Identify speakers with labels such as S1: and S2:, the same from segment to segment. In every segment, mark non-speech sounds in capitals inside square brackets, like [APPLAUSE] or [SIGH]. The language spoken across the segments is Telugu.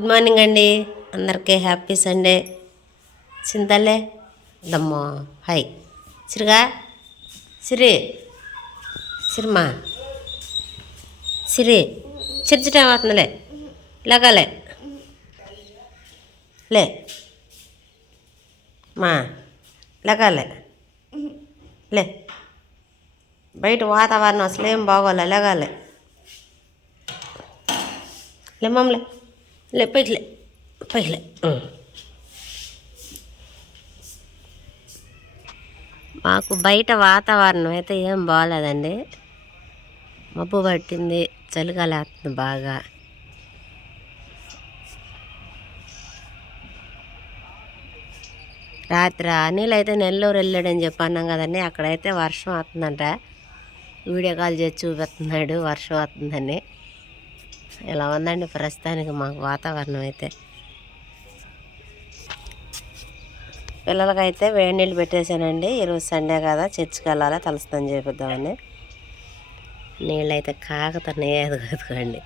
S1: గుడ్ మార్నింగ్ అండి. అందరికీ హ్యాపీ సండే. చింతలే. దమ్మో హాయ్. సిరిగా సిరి సిరిమా సిరి చిరిచిటే అవుతుందిలే లగాలే. లే. మా లగాలే. లే. బయట వాతావరణం అసలేం బాగోలే లగాలే. లేమ్మలే లే పైకి లే పైకి లే మాకు బయట వాతావరణం అయితే ఏం బాగాలేదండి మబ్బు పట్టింది చలికాలేస్తుంది బాగా. రాత్రి అనిల్ అయితే నెల్లూరు వెళ్ళాడని చెప్పి అన్నాం కదండి. అక్కడైతే వర్షం వస్తుందంట వీడియో కాల్ చేసి చూపిస్తున్నాడు వర్షం వస్తుందని ఇలా ఉందండి ప్రస్తుతానికి మాకు వాతావరణం అయితే? పిల్లలకైతే వేడి నీళ్ళు పెట్టేశానండి. ఈరోజు సండే కదా చర్చికి వెళ్ళాలి తలస్నానం చేపిద్దామని. నీళ్ళు అయితే కాకుతున్నాయి ఎదుగుకోండి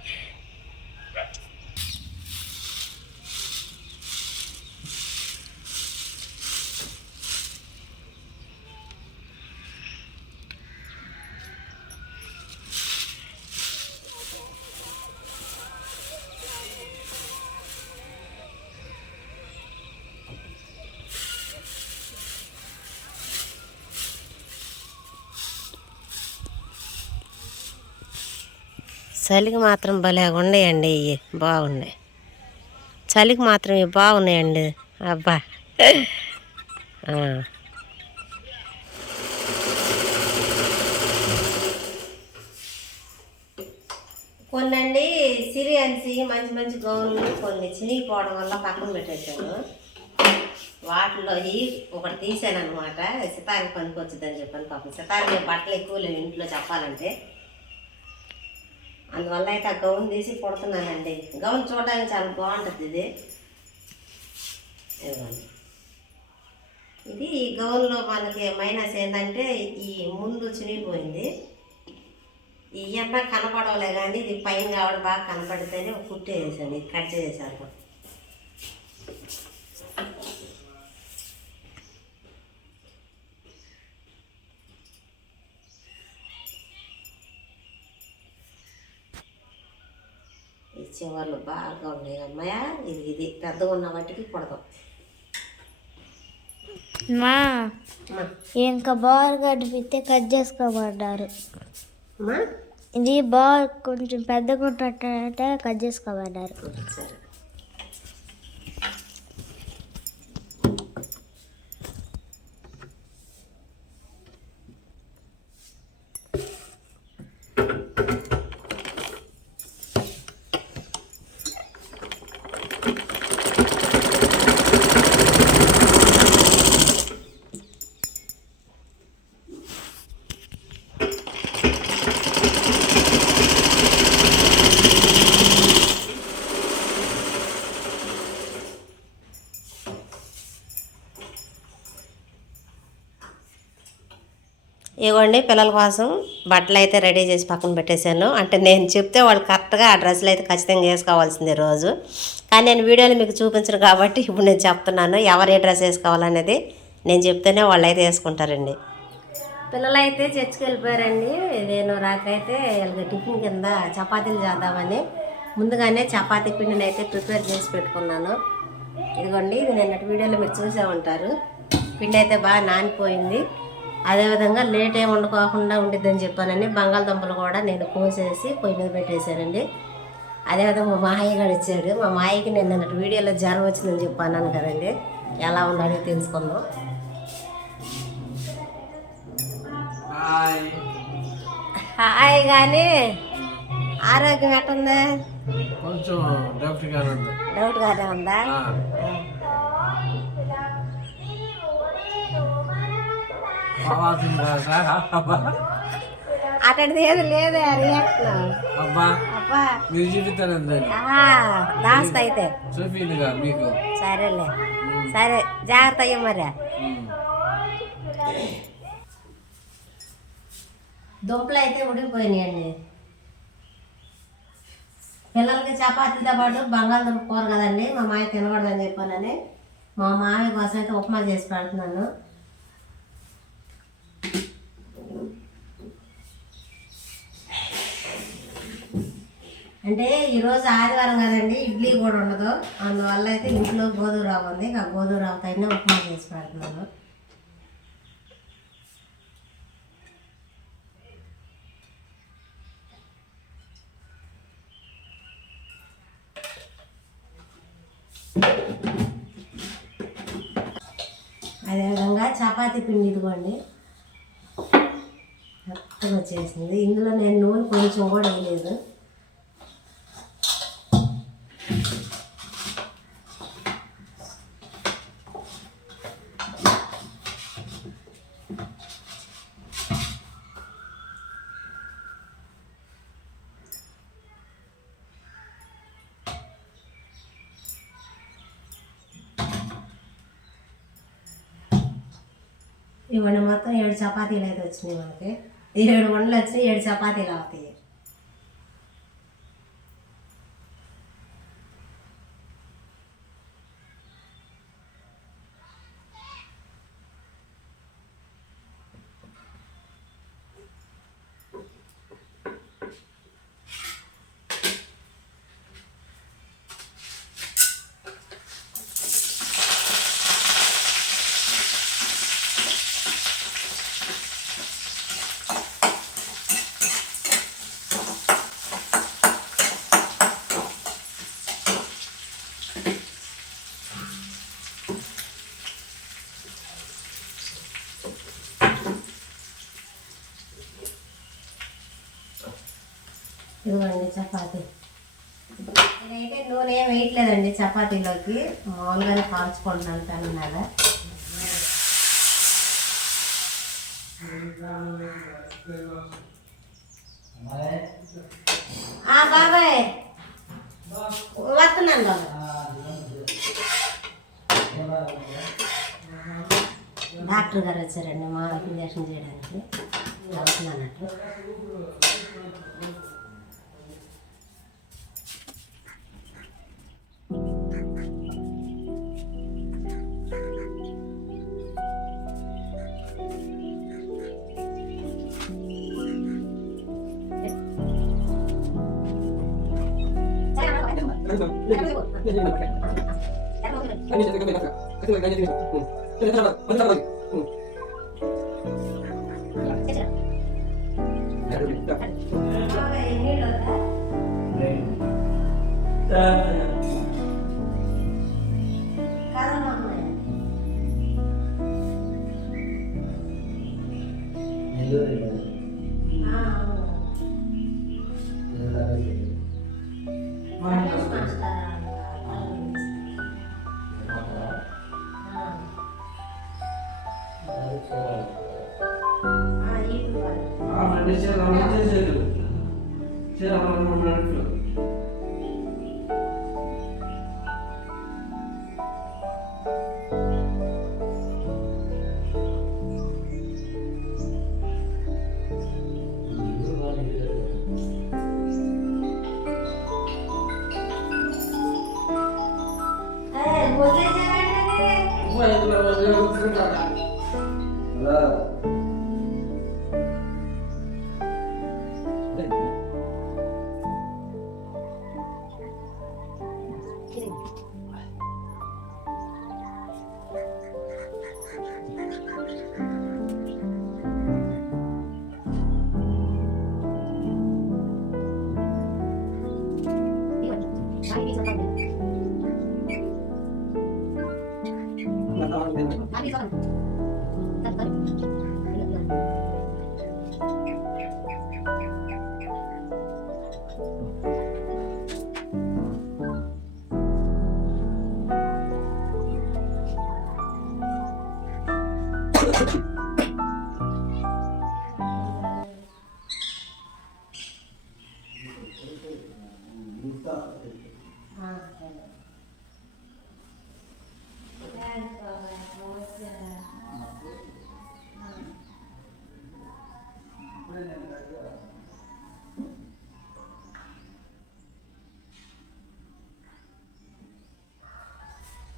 S1: చలికి మాత్రం భలే ఉన్నాయండి ఇవి బాగున్నాయి. చలికి మాత్రం ఇవి బాగున్నాయండి. అబ్బా. కొన్నండి సిరియన్సి మంచి మంచి గౌన్లు కొన్ని చినిగిపోవడం వల్ల పక్కన పెట్టేశాను. వాటిలో ఈ ఒకటి తీసాను అనమాట సితారి పనికి వచ్చిందని చెప్పాను పాపం. సితారి బట్టలు ఎక్కువ లేవు ఇంట్లో చెప్పాలంటే. అందువల్ల అయితే ఆ గౌన్ తీసి కుడుతున్నానండి. గౌన్ చూడడానికి చాలా బాగుంటుంది ఇది. ఇది ఈ గౌన్లో మనకి మైనస్ ఏంటంటే ఈ ముందు చినిగిపోయింది. ఈ ఎండ కనపడవలే కానీ ఇది పైన కావడం బాగా కనపడితేనే కుట్టేసాను ఇది కట్ చేసేసాను చివర్లు బాగా ఉన్నాయి అమ్మాయ? ఇది ఇది. పెద్దగా ఉన్న వాటికి కుడదాం.
S2: మా ఇంకా బాల్ కనిపిస్తే కట్ చేసుకోబడ్డారు
S1: అమ్మా
S2: ఇది బాల్ కొంచెం పెద్దగా ఉన్నట్టే కట్ చేసుకోబడ్డారు
S1: సరే. ఇవ్వండి పిల్లల కోసం బట్టలు అయితే రెడీ చేసి పక్కన పెట్టేశాను. అంటే నేను చెప్తే వాళ్ళు కరెక్ట్గా ఆ డ్రెస్సులు అయితే ఖచ్చితంగా వేసుకోవాల్సిందే రోజు. కానీ నేను వీడియోలో మీకు చూపించను కాబట్టి ఇప్పుడు నేను చెప్తున్నాను ఎవరు ఏ డ్రెస్ వేసుకోవాలనేది నేను చెప్తేనే వాళ్ళు అయితే వేసుకుంటారండి. పిల్లలు అయితే చర్చికి వెళ్ళిపోయారండి. నేను రాత్రి అయితే వాళ్ళకి టిఫిన్ కింద చపాతీలు చేద్దామని ముందుగానే చపాతీ పిండిని అయితే ప్రిపేర్ చేసి పెట్టుకున్నాను. ఇదిగోండి ఇది నిన్నటి వీడియోలో మీరు చూసే ఉంటారు. పిండి అయితే బాగా నానిపోయింది. అదేవిధంగా లేట్ ఏమి వండుకోకుండా ఉండిద్దని చెప్పానని బంగాళదుంపలు కూడా నేను కోసేసి పొయ్యి మీద పెట్టేశానండి. అదేవిధంగా మా మాయ గారు ఇచ్చాడు. మా మాయకి నేను నిన్నటి వీడియోలో జ్వరం వచ్చిందని చెప్పాను కదండి. ఎలా ఉండాలి తెలుసుకుందాం. హాయ్. కానీ ఆరోగ్యం ఎట్టుందా?
S3: కొంచెం డౌట్ గానే ఉంది?
S1: అటది ఏది లేదే రియాక్షన్
S3: అబ్బా
S1: అబ్బా.
S3: మీరు చూపిస్తాను
S1: దాస్తా అయితే.
S3: చూపిందిగా మీకు.
S1: సరేలే. సరే జాగ్రత్త అయ్యో మరి. దుంపలు అయితే ఉడికిపోయినాయండి. పిల్లలకి చపాతీతో పాటు బంగాళదుంప కూర కదండి మా మాయ తినకూడదని చెప్పానని మా మామయ్య కోసం అయితే ఉప్మా చేసి పెడుతున్నాను. అంటే ఈరోజు ఆదివారం కదండి ఇడ్లీ కూడా ఉండదు. అందువల్ల అయితే ఇంట్లో గోధుమ రవ్వ ఉంది. ఆ గోధుమ రవ్వతో ఉప్మా చేసి పెడుతున్నాను. అదేవిధంగా చపాతీ పిండి ఇదిగోండి. మెత్తగా వచ్చేసింది ఇందులో నేను నూనె కొంచెం కూడా వేయలేదు. ఇవన్నీ మొత్తం ఏడు చపాతీలు అయితే వచ్చినాయి మనకి. ఏడు వండలు వచ్చినాయి ఏడు చపాతీలు అవుతాయి. ఇదిగోండి చపాతీ. నేనైతే నూనె ఏం వేయట్లేదండి చపాతీలోకి. మామూలుగానే కాల్చుకుంటున్నాను పెనం మీద బాబాయ్. వస్తున్నాను డాక్టర్ గారు వచ్చారండి మా ఇంజక్షన్ చేయడానికి. వస్తున్నానట్టు
S3: 아니 잠깐만 나가 같은 거 나가 응 그래 잠깐만 어디 잠깐만 응 네. 자.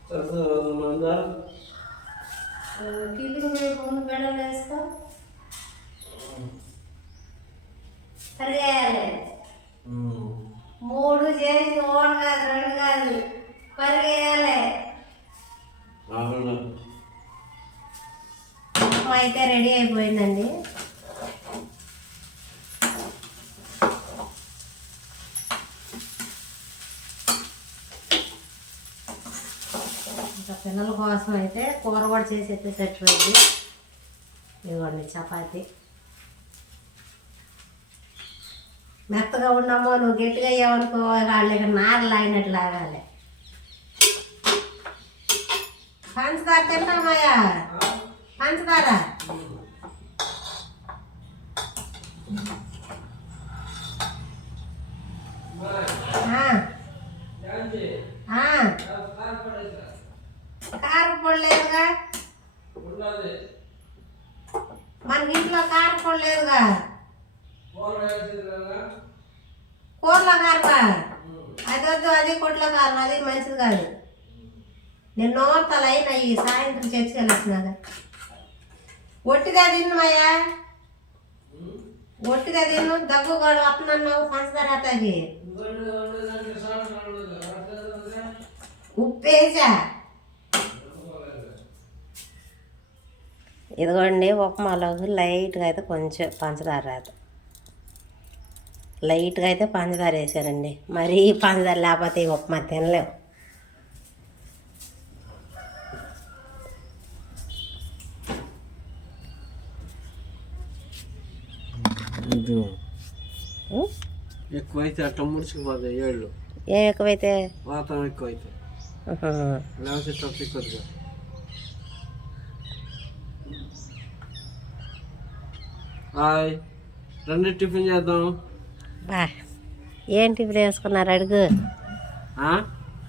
S3: 这是我们的。
S1: మూడు చేసి ఓన్ కాదు రెండు కాదు పరిగేయాలి అయితే రెడీ అయిపోయిందండి ఇంకా పిల్లల కోసం అయితే కూర కూడా చేసి అయితే సరిపోయింది ఇదిగోండి చపాతి. మెత్తగా ఉన్నామో నువ్వు గట్టిగా అయ్యావనుకో వాళ్ళకి నారలు లాగినట్టు లాగాలి పంచదార తింటామయ్యా పంచదార ఆ. ఆ. కారపొడి లేదుగా మనకి ఇంట్లో కారపొడి లేదుగా కోట్ల కారమా. అది వద్దు అది కోట్ల కారం అది మంచిది కాదు. నేను నోర్తలు అయినా ఈ సాయంత్రం చర్చికి వెళ్ళొచ్చినాక. ఒట్టిగా తిన్నమయ్యా ఒట్టిగా తిన్ను దగ్గు గోడ అప్పనన్నావు పంచదార అది ఉప్పేసా ఇదిగోండి ఉప్మాలోకి లైట్గా అయితే కొంచెం పంచదార రాదు. లైట్గా అయితే పంచదార వేసారండి. మరీ పంచదార లేకపోతే ఈ ఉప్మా ఉం?
S3: ఎక్కువైతే అట్ట ముడిచిపోతాయి ఏళ్ళు.
S1: ఏం ఎక్కువైతే?
S3: వాతం ఎక్కువైతే. లేకపోతే హాయ్. రెండు టిఫిన్ చేద్దాం.
S1: బా ఏం టిఫిన్ వేసుకున్నారు అడుగు?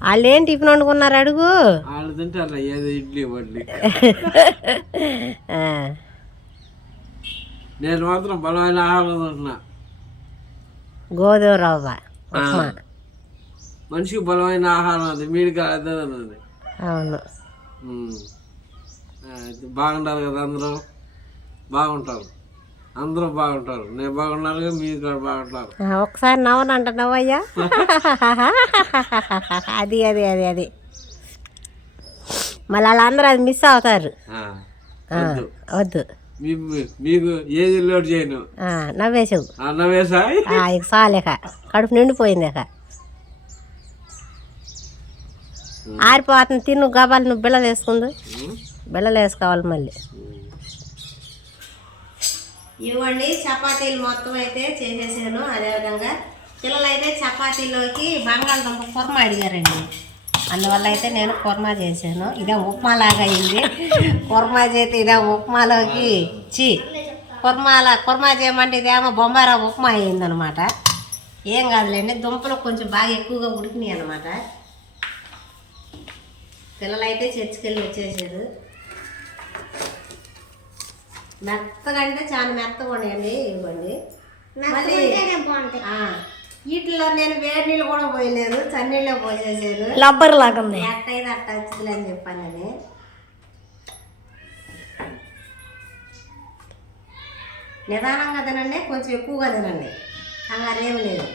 S1: వాళ్ళు ఏం టిఫిన్ వండుకున్నారు అడుగు?
S3: వాళ్ళు తింటారా ఏదో ఇడ్లీ వడ్లీ. [LAUGHS] నేను మాత్రం బలమైన ఆహారం తింటున్నా.
S1: గోధుమ రవ్వ ఉప్మా.
S3: మనిషికి బలమైన ఆహారం అది మీడికి అదే తినండి
S1: అవును.
S3: బాగుంటారు కదా అందరూ? బాగుంటారు. అందరూ బాగుంటారు. నేను బాగున్నాను మీరు కూడా బాగుంటారు.
S1: ఒకసారి నవ్వనంట నవ్వయ్యా. అది అది అది అది. మళ్ళీ వాళ్ళందరూ అది మిస్ అవుతారు.
S3: వద్దు. మీకు ఏది లోడ్ చేయను?
S1: నవ్వేసావు.
S3: అన్నవేసా
S1: ఆ, ఇక చాలేక. కడుపు నిండిపోయింది ఇక. ఆరిపోతుంది తిను గబాలు నువ్వు బిళ్ళలు వేసుకుందు. బిళ్ళలు వేసుకోవాలి మళ్ళీ. ఇవ్వండి. చపాతీలు మొత్తం అయితే చేసేసాను అదేవిధంగా పిల్లలు అయితే చపాతీలోకి బంగాళదుంప కుర్మా అడిగారండి. అందువల్ల అయితే నేను కుర్మా చేశాను. ఇదే ఉప్మా లాగా అయింది. కుర్మా చేస్తే ఇదే ఉప్మాలోకి చి కుర్మాల కుర్మా చేయమంటే ఇదేమో బొమ్మారా ఉప్మా అయిందనమాట. ఏం కాదులేండి దుంపలు కొంచెం బాగా ఎక్కువగా ఉడికినాయి అనమాట. పిల్లలైతే చర్చికి వెళ్ళి వచ్చేసారు. మెత్తగా అంటే చాలా మెత్తగా ఉన్నాయండి ఇవ్వండి. మళ్ళీ ఆ, వీటిలో నేను వేడి నీళ్ళు కూడా పోయలేదు చన్నీళ్ళే పోసేసారు
S2: రబ్బర్ లాగా ఉంది.
S1: ఎట్టయితే అట్ట వచ్చిందిలే అని చెప్పాను నేను నిదానంగా తినండి కొంచెం ఎక్కువగా తినండి. కంగారేమి లేదు.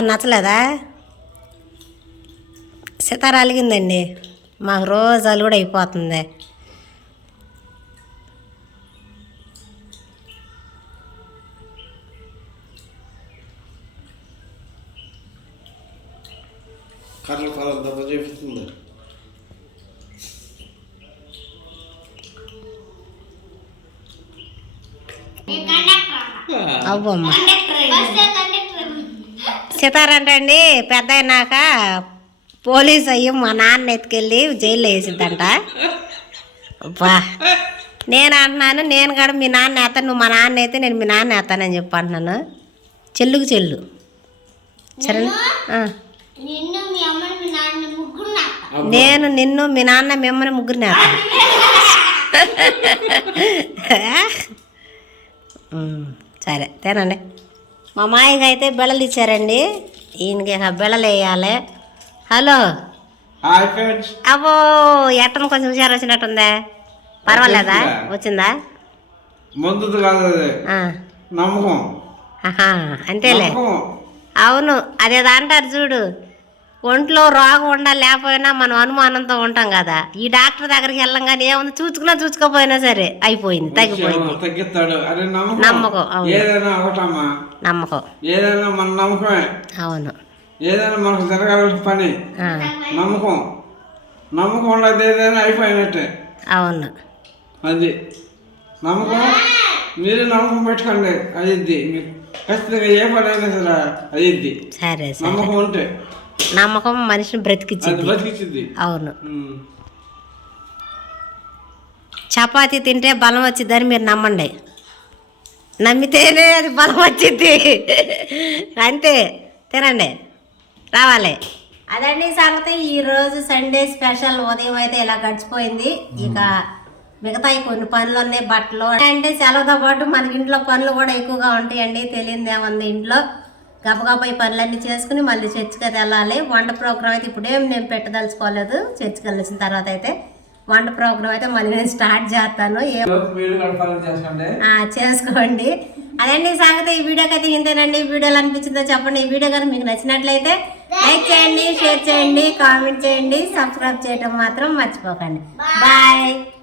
S1: నచ్చలేదా? సితార అలిగిందండి. మాకు రోజు అలు కూడా అయిపోతుంది.
S3: కర్రలు కర్రలు దెబ్బ చేపిస్తుంది.
S1: అవ్వమ్మ. సితార అంటే అండి పెద్ద అయినాక పోలీస్ అయ్యి మా నాన్న ఎత్తుకెళ్ళి జైల్లో వేసిద్దంట అబ్బా నేను అంటున్నాను నేను కూడా మీ నాన్న వేస్తాను నువ్వు మా నాన్న అయితే నేను మీ నాన్న వేస్తానని చెప్పి అంటున్నాను. చెల్లుకు చెల్లు. సరేనా ఆ.
S2: నిన్ను మీ అమ్మని మీ నాన్న ముగ్గురు నాకు
S1: నేను నిన్ను మీ నాన్న మిమ్మల్ని ముగ్గురిని వేస్తాను [LAUGHS] ఉమ్, సరే తినండి. మా మాయకి అయితే బిళ్ళలు ఇచ్చారండి. ఈయనకి బిళ్ళలు వేయాలి. హలో. అబ్బో ఎట్టను కొంచెం హుషారు వచ్చినట్టుందే. పర్వాలేదా? వచ్చిందా?
S3: కాదు
S1: ఆ,
S3: నమ్మకం.
S1: అంతేలే. అవును అదేదో అంటారు చూడు. ఒంట్లో రోగం ఉండాలి లేకపోయినా మనం అనుమానంతో ఉంటాం కదా. ఈ డాక్టర్ దగ్గరికి వెళ్ళంగానే ఏముంది? చూచుకున్నా చూసుకోపోయినా సరే అయిపోయింది తగ్గిపోయింది.
S3: తగ్గిస్తాడు. అరే నమ్మకం.
S1: నమ్మకం, అవును.
S3: ఏదైనా ఒకటమ్మా.
S1: నమ్మకం.
S3: ఏదైనా మన నమ్మకమే.
S1: అవును.
S3: ఏదైనా మనకు జరగాల్సిన పని.
S1: ఆ,
S3: నమ్మకం. నమ్మకం ఉండదు ఏదైనా అయిపోయినట్టే.
S1: అవును.
S3: అది. నమ్మకం? మీరు నమ్మకం పెట్టుకోండి. అయ్యిద్ది. మీకు ఖచ్చితంగా ఏ పని అయినా సరే అయ్యిద్ది.
S1: సరే సరే.
S3: నమ్మకం ఉంటే.
S1: నమ్మకం మనిషిని బ్రతికిచ్చింది. అవును. చపాతీ తింటే బలం వచ్చిద్దని మీరు నమ్మండి. నమ్మితేనే అది బలం వచ్చింది. అంతే. తినండి. రావాలి. అదండి సంగతి ఈరోజు సండే స్పెషల్ ఉదయం అయితే ఇలా గడిచిపోయింది. ఇక మిగతా ఈ కొన్ని పనులు ఉన్నాయి బట్టలు. అంటే సెలవుతో పాటు మనకి ఇంట్లో పనులు కూడా ఎక్కువగా ఉంటాయండి. తెలియదు ఏముంది ఇంట్లో. గబగబా ఈ పనులన్నీ చేసుకుని మళ్ళీ చర్చికి అయితే వెళ్ళాలి. వంట ప్రోగ్రామ్ అయితే ఇప్పుడేం నేను పెట్టదలుచుకోలేదు. చర్చికి వెళ్ళిన తర్వాత అయితే వంట ప్రోగ్రామ్ అయితే మళ్ళీ నేను స్టార్ట్ చేస్తాను.
S3: చేసుకోండి.
S1: ఆ, చేసుకోండి. అదండి సంగతి. ఈ వీడియోకి అయితే ఇంతేనండి. ఈ వీడియోలో అనిపించిందో చెప్పండి. ఈ వీడియో కానీ మీకు నచ్చినట్లయితే లైక్ చేయండి షేర్ చేయండి కామెంట్ చేయండి సబ్స్క్రైబ్ చేయడం మాత్రం మర్చిపోకండి. బాయ్.